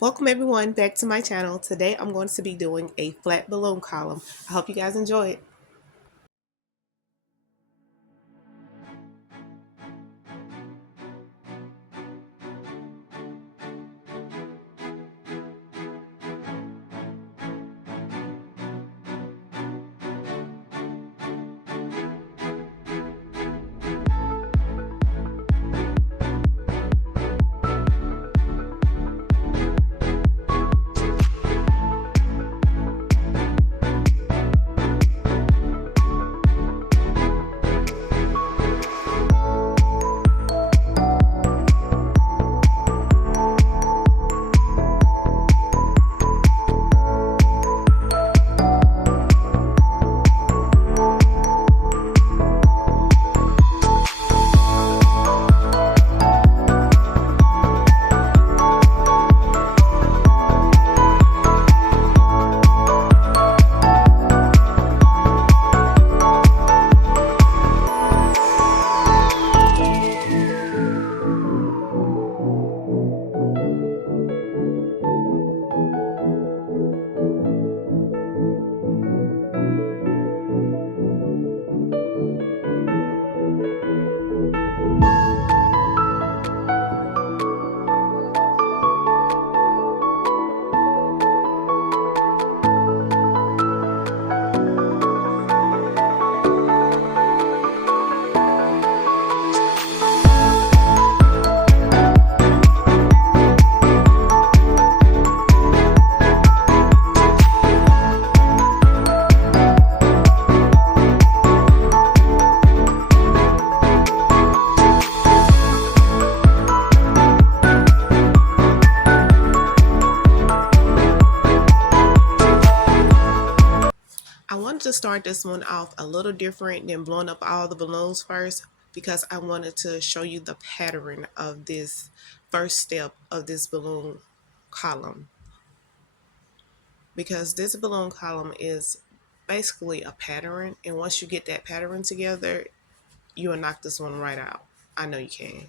Welcome everyone back to my channel. Today I'm going to be doing a flat balloon column. I hope you guys enjoy it. I wanted to start this one off a little different than blowing up all the balloons first because I wanted to show you the pattern of this first step of this balloon column. Because this balloon column is basically a pattern, and once you get that pattern together, you will knock this one right out. I know you can.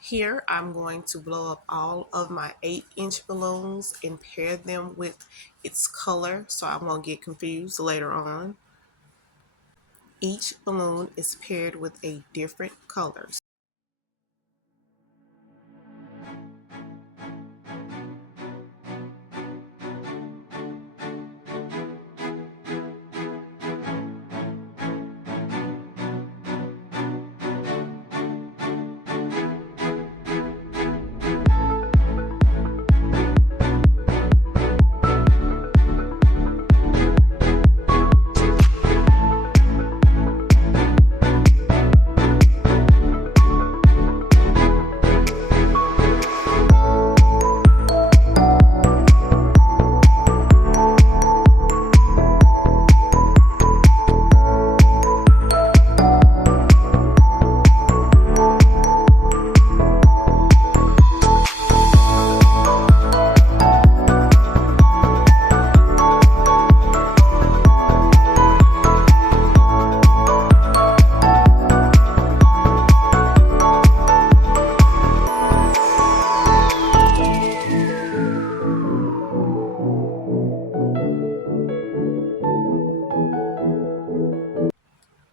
Here I'm going to blow up all of my 8-inch balloons and pair them with its color so I won't get confused later on. Each balloon is paired with a different color.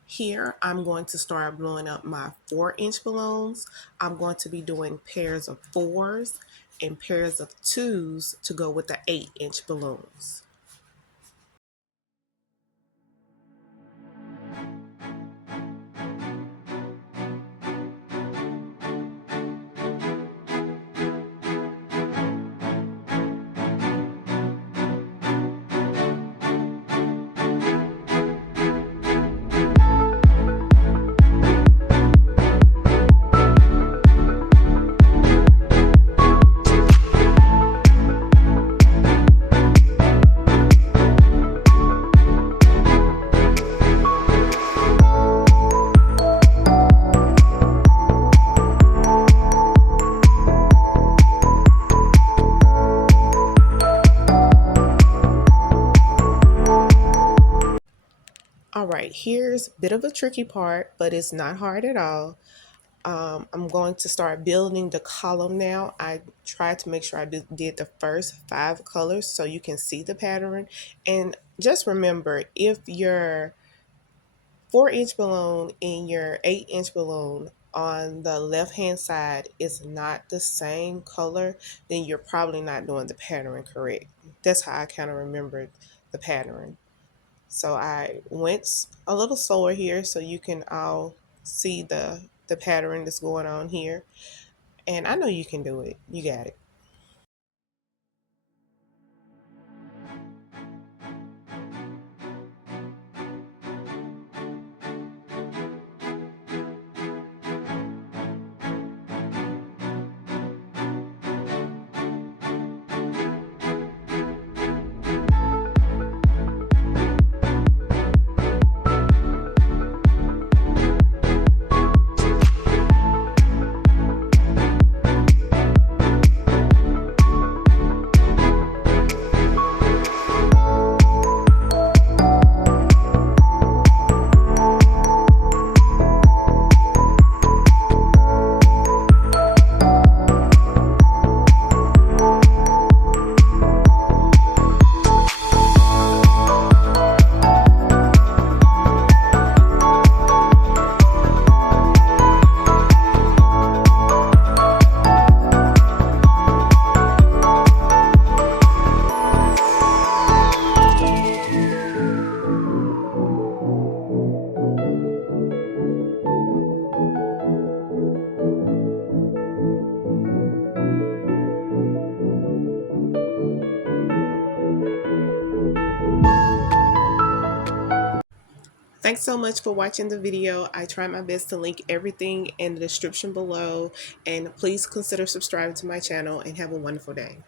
Here, I'm going to start blowing up my 4-inch balloons. I'm going to be doing pairs of 4s and pairs of 2s to go with the 8-inch balloons. All right, here's a bit of a tricky part, but it's not hard at all. I'm going to start building the column now. I tried to make sure I did the first 5 colors so you can see the pattern. And just remember, if your 4-inch balloon and your 8-inch balloon on the left hand side is not the same color, then you're probably not doing the pattern correct. That's how I kind of remembered the pattern. So I went a little slower here so you can all see the pattern that's going on here. And I know you can do it. You got it. Thanks so much for watching the video. I tried my best to link everything in the description below, and please consider subscribing to my channel and have a wonderful day.